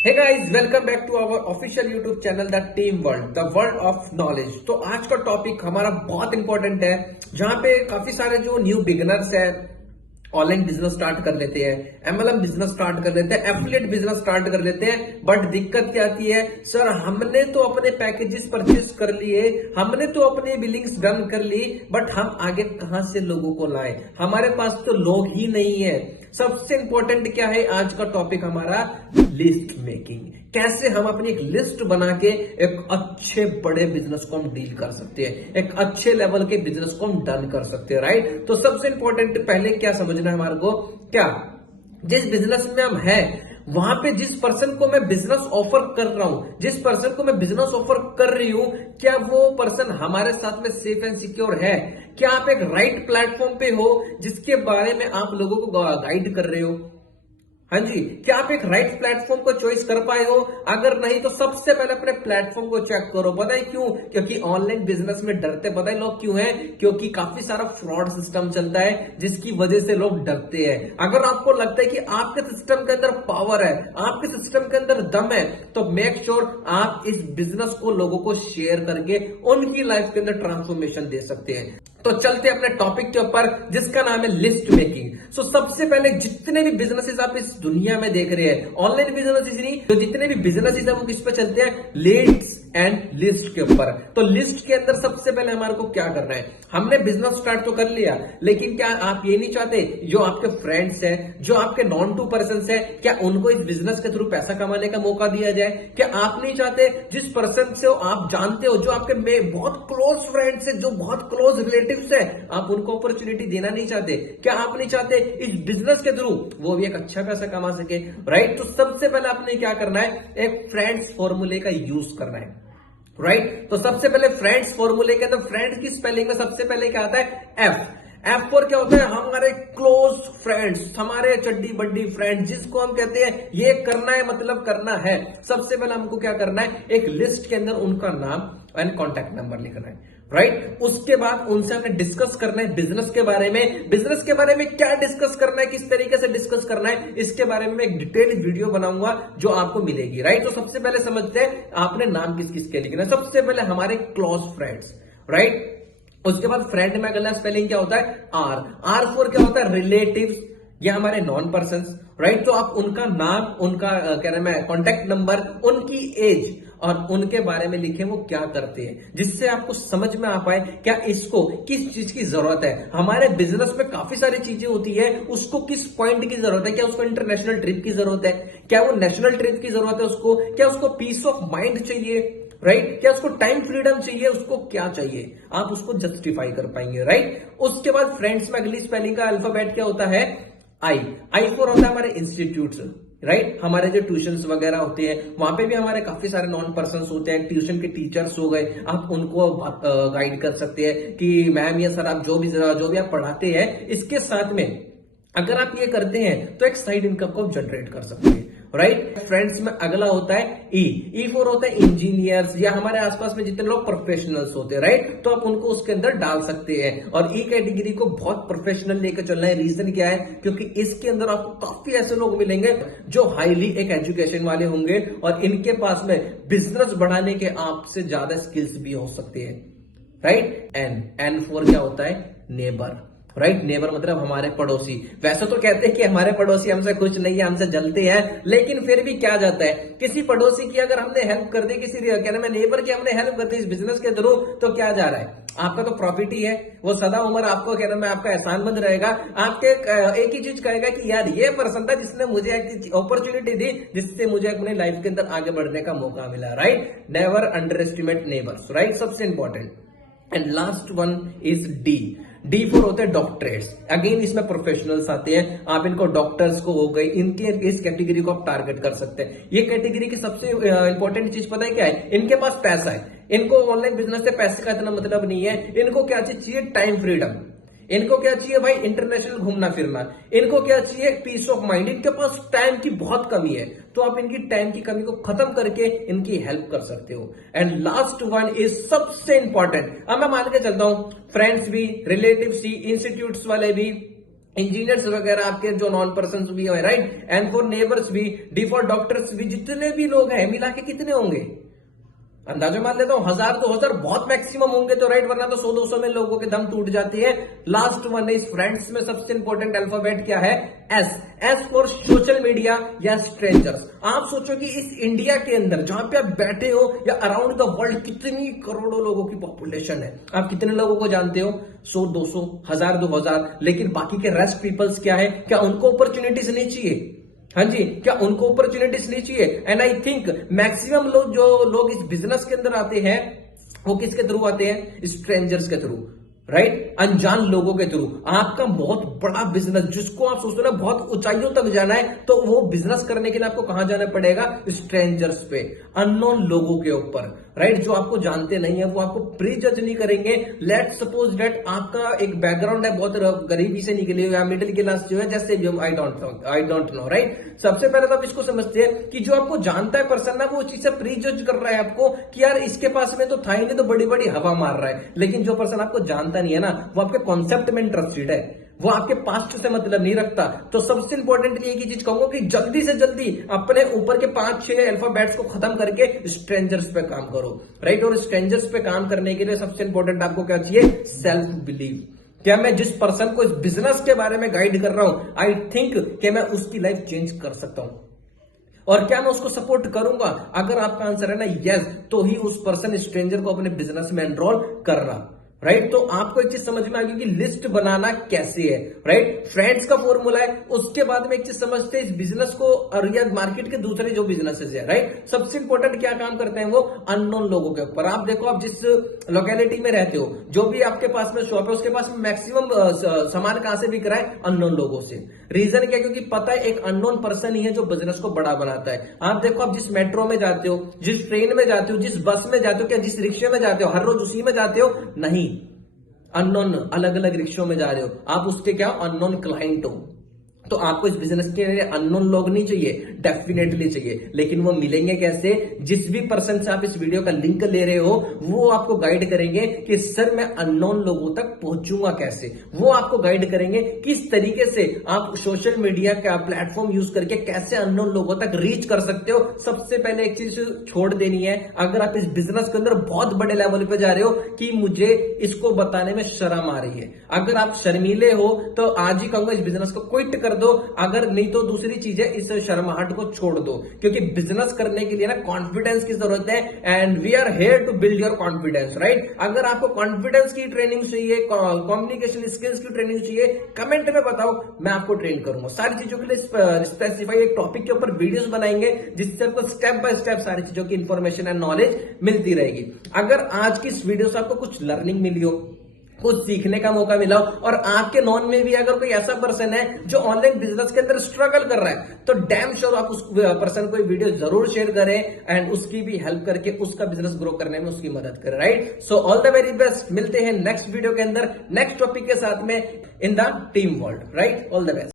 Hey guys, welcome back to our official YouTube channel the team world, the world of knowledge. तो आज का topic हमारा बहुत important है, जहां पे काफी सारे जो न्यू बिगिनर्स है ऑनलाइन बिजनेस स्टार्ट कर लेते हैं, एमएलएम बिजनेस स्टार्ट कर लेते हैं, एफिलिएट बिजनेस स्टार्ट कर लेते हैं। बट दिक्कत क्या आती है, सर हमने तो अपने पैकेजेस परचेज कर लिए, हमने तो अपनी बिलिंग्स डन कर ली, बट हम आगे कहां से लोगों को लाएं? हमारे पास तो लोग ही नहीं है। सबसे इंपॉर्टेंट क्या है आज का टॉपिक हमारा, लिस्ट मेकिंग। कैसे हम अपनी एक लिस्ट बना के एक अच्छे बड़े बिजनेस को हम डील कर सकते हैं, एक अच्छे लेवल के बिजनेस को हम डन कर सकते हैं, राइट। तो सबसे इंपॉर्टेंट पहले क्या समझना है हमारे को, क्या जिस बिजनेस में हम हैं वहां पे जिस पर्सन को मैं बिजनेस ऑफर कर रहा हूं, जिस पर्सन को मैं बिजनेस ऑफर कर रही हूं, क्या वो पर्सन हमारे साथ में सेफ एंड सिक्योर है? क्या आप एक राइट प्लेटफॉर्म पे हो जिसके बारे में आप लोगों को गाइड कर रहे हो? हाँ जी, क्या आप एक राइट प्लेटफॉर्म को चॉइस कर पाए हो? अगर नहीं तो सबसे पहले अपने प्लेटफॉर्म को चेक करो। बताइए क्यों? क्योंकि ऑनलाइन बिजनेस में डरते बताइए लोग क्यों हैं? क्योंकि काफी सारा फ्रॉड सिस्टम चलता है जिसकी वजह से लोग डरते हैं। अगर आपको लगता है कि आपके सिस्टम के अंदर पावर है, आपके सिस्टम के अंदर दम है, तो मेक श्योर आप इस बिजनेस को लोगों को शेयर करके उनकी लाइफ के अंदर ट्रांसफॉर्मेशन दे सकते हैं। तो चलते अपने टॉपिक के ऊपर जिसका नाम है लिस्ट मेकिंग। सो सबसे पहले जितने भी बिजनेसेस आप इस दुनिया में देख रहे हैं, ऑनलाइन बिजनेसेस नहीं, तो जितने भी बिजनेसेस है वो किस पे चलते हैं? लीड्स एंड लिस्ट के ऊपर। तो लिस्ट के अंदर सबसे पहले हमारे को क्या करना है, हमने बिजनेस स्टार्ट तो कर लिया, लेकिन क्या आप ये नहीं चाहते जो आपके फ्रेंड्स हैं, जो आपके नॉन टू पर्सन है, क्या उनको इस बिजनेस के थ्रू पैसा कमाने का मौका दिया जाए? क्या आप नहीं चाहते जिस पर्सन से आप जानते हो, जो आपके में बहुत क्लोज फ्रेंड्स है, जो बहुत क्लोज रिलेटिव्स है, आप उनको अपॉर्चुनिटी देना नहीं चाहते? क्या आप नहीं चाहते इस बिजनेस के थ्रू वो भी एक अच्छा पैसा कमा सके, राइट। तो सबसे पहले आपने क्या करना है, एक फ्रेंड्स फॉर्मूले का यूज करना है, राइट। तो सबसे पहले फ्रेंड्स फॉर्मूले के अंदर फ्रेंड्स की स्पेलिंग में सबसे पहले क्या आता है? एफ फॉर क्या होता है? हमारे क्लोज फ्रेंड्स, हमारे चड्डी बड्डी फ्रेंड्स, जिसको हम कहते हैं ये करना है मतलब करना है। सबसे पहले हमको क्या करना है, एक लिस्ट के अंदर उनका नाम एंड कॉन्टैक्ट नंबर लिखना है, राइट। उसके बाद उनसे हमें डिस्कस करना है बिजनेस के बारे में। बिजनेस के बारे में क्या डिस्कस करना है, किस तरीके से डिस्कस करना है, इसके बारे में मैं एक डिटेल वीडियो बनाऊंगा जो आपको मिलेगी, राइट। तो सबसे पहले समझते हैं आपने नाम किस किस के लिखना है। सबसे पहले हमारे क्लोज फ्रेंड्स, राइट। उसके बाद फ्रेंड में अगला स्पेलिंग क्या होता है? आर फॉर क्या होता है? रिलेटिव्स, या हमारे नॉन पर्सन, राइट। तो आप उनका नाम, उनका क्या नाम है, कॉन्टैक्ट नंबर, उनकी एज और उनके बारे में लिखे वो क्या करते हैं, जिससे आपको समझ में आ पाए क्या इसको किस चीज की जरूरत है। हमारे बिजनेस में काफी सारी चीजें होती है, उसको किस पॉइंट की जरूरत है? क्या उसको इंटरनेशनल ट्रिप की जरूरत है? क्या वो नेशनल ट्रिप की जरूरत है उसको? क्या उसको पीस ऑफ माइंड चाहिए, राइट। क्या उसको टाइम फ्रीडम चाहिए? उसको क्या चाहिए? आप उसको जस्टिफाई कर पाएंगे, राइट। उसके बाद फ्रेंड्स में अगली स्पेलिंग का अल्फाबेट क्या होता है? आई फॉर होता है हमारे इंस्टीट्यूट, राइट। हमारे जो ट्यूशंस वगैरह होते हैं वहां पे भी हमारे काफी सारे नॉन पर्सन होते हैं, ट्यूशन के टीचर्स हो गए, आप उनको गाइड कर सकते हैं कि मैम या सर आप जो भी आप पढ़ाते हैं, इसके साथ में अगर आप ये करते हैं तो एक साइड इनकम को जनरेट कर सकते हैं, राइट। फ्रेंड्स में अगला होता है ई फॉर होता है इंजीनियर्स, या हमारे आसपास में जितने लोग प्रोफेशनल्स होते हैं, राइट। तो आप उनको उसके अंदर डाल सकते हैं। और ई कैटेगरी को बहुत प्रोफेशनल लेकर चलना है। रीजन क्या है? क्योंकि इसके अंदर आपको काफी ऐसे लोग मिलेंगे जो हाईली एक एजुकेशन वाले होंगे और इनके पास में बिजनेस बढ़ाने के आपसे ज्यादा स्किल्स भी हो सकते हैं, राइट। एन फॉर क्या होता है? Neighbour, right. नेबर मतलब हमारे पड़ोसी। वैसे तो कहते हैं कि हमारे पड़ोसी हमसे खुश नहीं है, हमसे जलते हैं, लेकिन फिर भी क्या जाता है, किसी पड़ोसी की अगर हमने हेल्प कर दी, किसी क्या नाम है, नेबर की हमने हेल्प कर दी इस बिजनेस के थ्रू, तो क्या जा रहा है? आपका तो प्रॉफिट ही है। वो सदा उम्र आपको क्या नाम है, आपका एहसानमंद रहेगा। आपके एक ही चीज कहेगा कि यार ये पर्सन था जिसने मुझे एक अपॉर्चुनिटी दी, जिससे मुझे अपनी लाइफ के अंदर आगे बढ़ने का मौका मिला, right. Never underestimate neighbours, right, सबसे important. And last one is D for होते हैं डॉक्टरेट्स। अगेन इसमें प्रोफेशनल्स आते हैं, आप इनको डॉक्टर्स को हो गए, इनके इस कैटेगरी को आप टारगेट कर सकते हैं। ये कैटेगरी की सबसे इंपॉर्टेंट चीज पता है क्या है? इनके पास पैसा है। इनको ऑनलाइन बिजनेस से पैसे का इतना मतलब नहीं है। इनको क्या चाहिए? Time freedom. इनको क्या चाहिए भाई? इंटरनेशनल घूमना फिरना। इनको क्या चाहिए? Peace of mind. इनके पास टाइम की बहुत कमी है, तो आप इनकी टाइम की कमी को खत्म करके इनकी हेल्प कर सकते हो। एंड लास्ट वन इज सबसे इंपॉर्टेंट। अब मैं मान के चलता हूं फ्रेंड्स भी, रिलेटिव्स भी, इंस्टीट्यूट्स वाले भी, इंजीनियर्स वगैरह आपके जो नॉन पर्सन भी है, राइट, एंड फॉर नेबर्स भी, डी फॉर डॉक्टर्स भी, जितने भी लोग हैं मिला के कितने होंगे? अंदाजा मान लेता हूं 1000-2000 बहुत मैक्सिमम होंगे तो, राइट, वरना तो 100-200 में लोगों के दम टूट जाती है। लास्ट वन इज फ्रेंड्स में सबसे इंपॉर्टेंट अल्फाबेट क्या है? S. S for social media या स्ट्रेंजर्स। आप सोचो कि इस इंडिया के अंदर जहां पे आप बैठे हो या अराउंड द वर्ल्ड कितनी करोड़ों लोगों की पॉपुलेशन है, आप कितने लोगों को जानते हो? 100-200, 1000-2000। लेकिन बाकी के रेस्ट पीपल्स क्या है? क्या उनको अपॉर्चुनिटीज नहीं चाहिए? हाँ जी, क्या उनको अपॉर्चुनिटीज नहीं चाहिए? एंड आई थिंक मैक्सिमम लोग जो लोग इस बिजनेस के अंदर आते हैं वो किसके थ्रू आते हैं? स्ट्रेंजर्स के थ्रू, राइट, अनजान लोगों के थ्रू। आपका बहुत बड़ा बिजनेस जिसको आप सोचते हो ना बहुत ऊंचाइयों तक जाना है, तो वो बिजनेस करने के लिए आपको कहां जाना पड़ेगा? स्ट्रेंजर्स पे, अननोन लोगों के ऊपर, राइट, जो आपको जानते नहीं है, वो आपको प्री जज नहीं करेंगे। लेट सपोज डेट आपका एक बैकग्राउंड है, बहुत गरीबी से निकले हुए या मिडिल क्लास जो है, जैसे भी हम, आई डोंट नो, राइट। सबसे पहले तो आप इसको समझते हैं कि जो आपको जानता है पर्सन ना, वो चीज से प्री जज कर रहा है आपको कि यार इसके पास में तो था ही नहीं, तो बड़ी बड़ी हवा मार रहा है। लेकिन जो पर्सन आपको जानता नहीं है ना, वो आपके कॉन्सेप्ट में इंटरेस्टेड है, वो आपके पास्ट से मतलब नहीं रखता। तो सबसे इंपॉर्टेंट एक ही चीज कहूंगा कि जल्दी से जल्दी अपने ऊपर के 5-6 अल्फाबेट्स को खत्म करके स्ट्रेंजर्स पे काम करो, राइट। और स्ट्रेंजर्स पे काम करने के लिए सबसे इंपॉर्टेंट आपको क्या चाहिए? Self believe. क्या मैं जिस पर्सन को इस बिजनेस के बारे में गाइड कर रहा हूं, आई थिंक कि मैं उसकी लाइफ चेंज कर सकता हूं, और क्या मैं उसको सपोर्ट करूंगा? अगर आपका आंसर है ना यस, तो ही उस पर्सन स्ट्रेंजर को अपने बिजनेस में एनरोल कर रहा, राइट। तो आपको एक चीज समझ में आ गई कि लिस्ट बनाना कैसे है, राइट। फ्रेंड्स का फॉर्मूला है। उसके बाद में एक चीज समझते हैं इस बिजनेस को, और या मार्केट के दूसरे जो बिजनेसेस है, राइट, सबसे इंपॉर्टेंट क्या काम करते हैं वो? अननोन लोगों के ऊपर। आप देखो, आप जिस लोकेलिटी में रहते हो, जो भी आपके पास में शॉप है, उसके पास में मैक्सिमम सामान कहां से बिक रहा है? अननोन लोगों से। रीजन क्या? क्योंकि पता है एक अननोन पर्सन ही है जो बिजनेस को बड़ा बनाता है। आप देखो, आप जिस मेट्रो में जाते हो, जिस ट्रेन में जाते हो, जिस बस में जाते हो, क्या जिस रिक्शे में जाते हो, हर रोज उसी में जाते हो? नहीं, अननोन अलग अलग रिक्शों में जा रहे हो, आप उसके क्या? अननोन क्लाइंट हो। तो आपको इस बिजनेस के लिए अननोन लोग नहीं चाहिए, डेफिनेटली चाहिए। लेकिन वो मिलेंगे कैसे? जिस भी पर्सन से आप इस वीडियो का लिंक ले रहे हो, वो आपको गाइड करेंगे कि सर मैं अननोन लोगों तक पहुंचूंगा कैसे। वो आपको गाइड करेंगे किस तरीके से आप सोशल मीडिया का प्लेटफॉर्म यूज करके कैसे अननोन लोगों तक रीच कर सकते हो। सबसे पहले एक चीज छोड़ देनी है, अगर आप इस बिजनेस के अंदर बहुत बड़े लेवल पे जा रहे हो कि मुझे इसको बताने में शर्म आ रही है, अगर आप शर्मीले हो तो आज ही कहूंगा इस बिजनेस को क्विट कर दो। अगर नहीं तो दूसरी चीज है, इस शर्माहट को छोड़ दो, क्योंकि बिजनेस करने के लिए ना कॉन्फिडेंस की जरूरत है, and we are here to build your confidence, right. अगर आपको कॉन्फिडेंस की ट्रेनिंग चाहिए, कम्युनिकेशन स्किल्स की ट्रेनिंग चाहिए, कमेंट में बताओ, मैं आपको ट्रेन करूंगा। सारी चीजों के लिए स्पेसिफाई एक टॉपिक के ऊपर वीडियोस बनाएंगे, जिससे आपको स्टेप बाय स्टेप सारी चीजों की इंफॉर्मेशन एंड नॉलेज मिलती रहेगी। अगर आज की इस वीडियो से आपको कुछ लर्निंग मिली हो, कुछ सीखने का मौका मिला हो, और आपके नॉन में भी अगर कोई ऐसा पर्सन है जो ऑनलाइन बिजनेस के अंदर स्ट्रगल कर रहा है, तो डैम श्योर आप उस पर्सन को वीडियो जरूर शेयर करें, एंड उसकी भी हेल्प करके उसका बिजनेस ग्रो करने में उसकी मदद करें, right. So all the very best. मिलते हैं नेक्स्ट वीडियो के अंदर नेक्स्ट टॉपिक के साथ में in the team world, right. All the best.